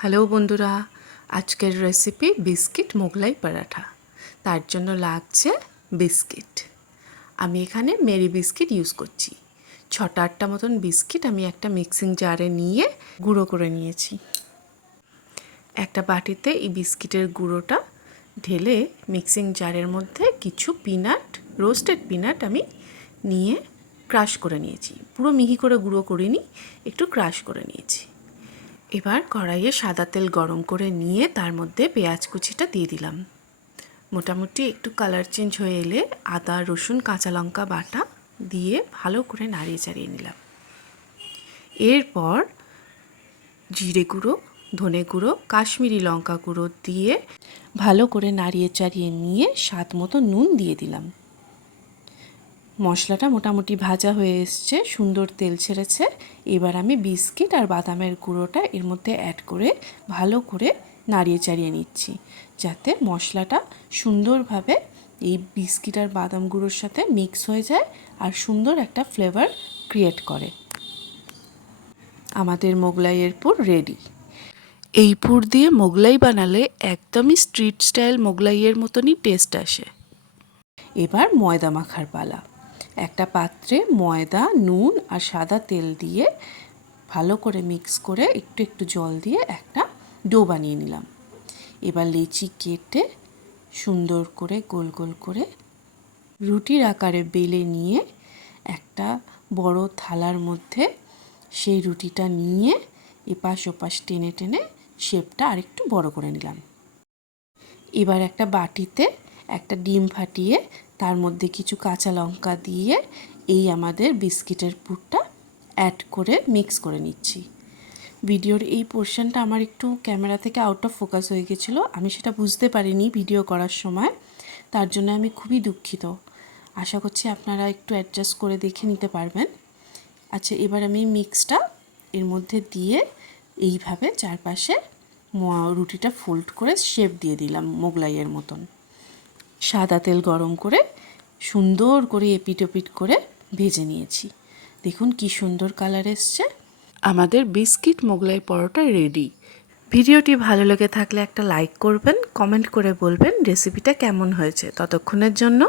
Hello বন্ধুরা, আজকের recipe biscuit Mughlai paratha. তার জন্য লাগছে বিস্কিট। আমি এখানে মেরি বিস্কিট ইউজ করছি। ছটা আটটা মতন বিস্কিট আমি একটা মিক্সিং জারে নিয়ে গুঁড়ো করে নিয়েছি। একটা বাটিতে এই বিস্কিটের গুঁড়োটা ঢেলে মিক্সিং জারের মধ্যে কিছু পিনাট রোস্টেড পিনাট আমি নিয়ে ক্রাশ করে নিয়েছি। পুরো মিহি করে গুঁড়ো করিনি, একটু ক্রাশ করে নিয়েছি। এবার কড়াইয়ে সাদা তেল গরম করে নিয়ে তার মধ্যে পেঁয়াজ কুচিটা দিয়ে দিলাম। মোটামুটি একটু কালার চেঞ্জ হয়ে এলে আদা, রসুন, কাঁচা লঙ্কা বাটা দিয়ে ভালো করে নাড়িয়ে চাড়িয়ে নিলাম। এরপর জিরে গুঁড়ো, ধনে গুঁড়ো, কাশ্মীরি লঙ্কা গুঁড়ো দিয়ে ভালো করে নাড়িয়ে চাড়িয়ে নিয়ে স্বাদ মতো নুন দিয়ে দিলাম। মশলাটা মোটামুটি ভাজা হয়ে এসছে, সুন্দর তেল ছেড়েছে। এবার আমি বিস্কিট আর বাদামের গুঁড়োটা এর মধ্যে অ্যাড করে ভালো করে নাড়িয়ে চাড়িয়ে নিচ্ছি, যাতে মশলাটা সুন্দরভাবে এই বিস্কিট আর বাদাম গুঁড়োর সাথে মিক্স হয়ে যায় আর সুন্দর একটা ফ্লেভার ক্রিয়েট করে। আমাদের মোগলাইয়ের পুর রেডি এই পুর দিয়ে মোগলাই বানালে একদমই স্ট্রিট স্টাইল মোগলাইয়ের মতনই টেস্ট আসে। এবার ময়দা মাখার পালা। একটা পাত্রে ময়দা, নুন আর সাদা তেল দিয়ে ভালো করে মিক্স করে একটু একটু জল দিয়ে একটা ডো বানিয়ে নিলাম। এবার লেচি কেটে সুন্দর করে গোল গোল করে রুটির আকারে বেলে নিয়ে একটা বড় থালার মধ্যে সেই রুটিটা নিয়ে এপাশ ওপাশ টেনে টেনে শেপটা আরেকটু বড় করে নিলাম। এবার একটা বাটিতে একটা ডিম ফাটিয়ে তার মধ্যে কিছু কাঁচা লঙ্কা দিয়ে এই আমাদের বিস্কিটের পুরটা অ্যাড করে মিক্স করে নিচ্ছি। ভিডিওর এই পোর্শনটা আমার একটু ক্যামেরা থেকে আউট অফ ফোকাস হয়ে গেছিল। আমি সেটা বুঝতে পারিনি ভিডিও করার সময়। তার জন্য আমি খুবই দুঃখিত। আশা করছি আপনারা একটু অ্যাডজাস্ট করে দেখে নিতে পারবেন। আচ্ছা এবার আমি মিক্সটা এর মধ্যে দিয়ে এইভাবে চারপাশে রুটিটা ফোল্ড করে শেপ দিয়ে দিলাম মোগলাইয়ের মতন। সাদা তেল গরম করে সুন্দর করে এপিট ওপিট করে ভেজে নিয়েছি। দেখুন কি সুন্দর কালার এসছে। আমাদের বিস্কিট মোগলাই পরোটা রেডি ভিডিওটি ভালো লেগে থাকলে একটা লাইক করবেন কমেন্ট করে বলবেন রেসিপিটা কেমন হয়েছে ততক্ষণের জন্য।